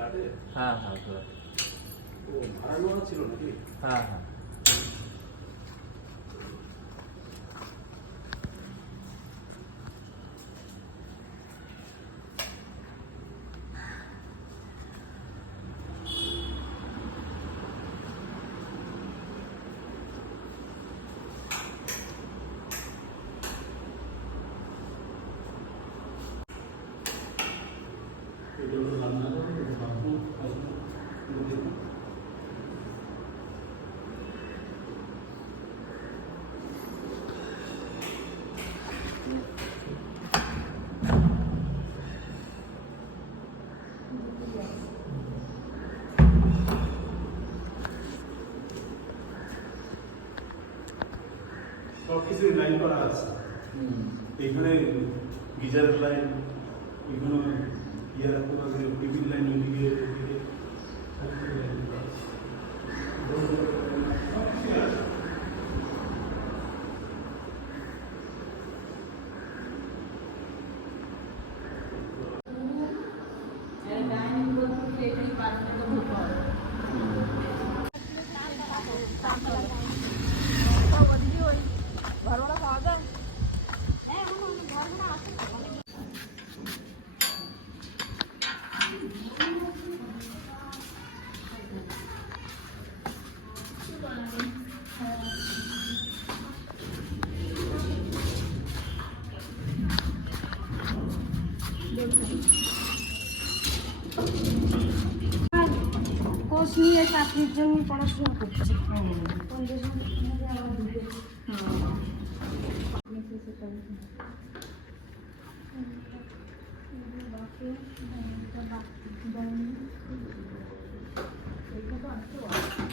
হ্যাঁ হ্যাঁ ও ভাড়া ছিল নাকি? হ্যাঁ। সবকিছু লাইন করা আছে এখানে গিজারের লাইন এখানে ইয়ে রাখতে পারবে টিভির লাইন ওইদিকে ওইদিকে সবকিছু কোর্স নিয়ে চাকরির জন্য পড়াশোনা করছি পাতলা ঝোল খাবে না মাছ খাবে না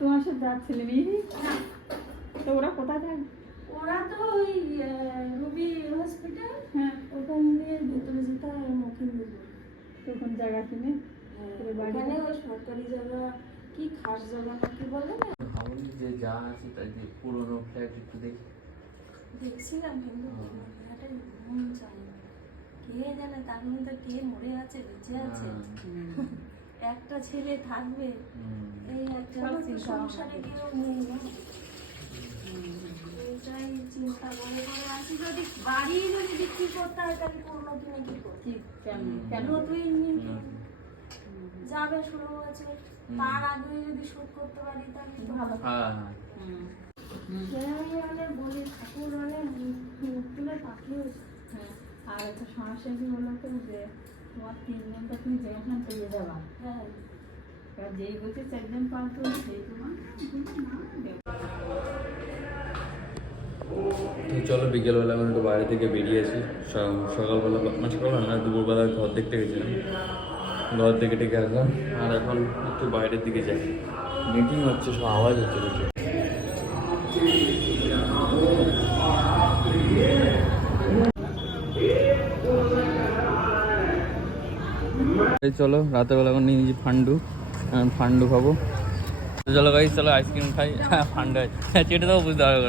তোমার সাথে যাচ্ছিলে বিয়ে না। তো ওরা কোথায় থাকে? ওরা তো ওই রুবি হসপিটাল হ্যাঁ। ওখান দিয়ে ভেতরে যেতে হয় মকিন্দ তো কোন জায়গা কিনে? ওখানে ওই সরকারি জায়গা কি খাস জায়গা না কি বলে না? ভাবুন যে যা আছে তাই যে পুরোনো ফ্ল্যাট একটু দেখি। দেখছিলাম কিন্তু ঘোড়াটা মন না। কে জানে তার মধ্যে কে মরে আছে বেঁচে আছে। একটা ছেলে থাকবে এই একটা সংসারে কেউ নেই না এটাই চিন্তা করে করে আছি যদি বাড়ি যদি বিক্রি করতে হয় তাহলে পুরনো কিনে কি করতে কি কেন কেন নতুন যাবে ষোলো বছর তার আগে যদি শোধ করতে পারি তাহলে ভালো। হ্যাঁ হ্যাঁ। আমি মানে বলি ঠাকুর মানে মুখ- তুলে হ্যাঁ আর একটা সমস্যা কি বলো তো যে তোমার তিনজন তো তুমি যেখানে পেয়ে যাবা। হ্যাঁ। এবার যেই বলছে চারজন পাঁচ জন সেই তোমার চলো, বিকেলবেলা এখন একটু বাইরে থেকে বেরিয়েছি সকালবেলা না সকালবেলা না, দুপুরবেলা ঘর দেখতে গেছিলাম। ঘর থেকে ডেকে আসলাম, আর এখন একটু বাইরের দিকে যাই। মিটিং হচ্ছে, সব আওয়াজ হচ্ছে কিছু চলো, রাতের বেলা এখন নিয়ে ফান্ডু। ফান্ডু খাব। চলো গাইজ চলো আইসক্রিম খাই। ফান্ডু আছে। চেটে দেবো বুঝতে পারবে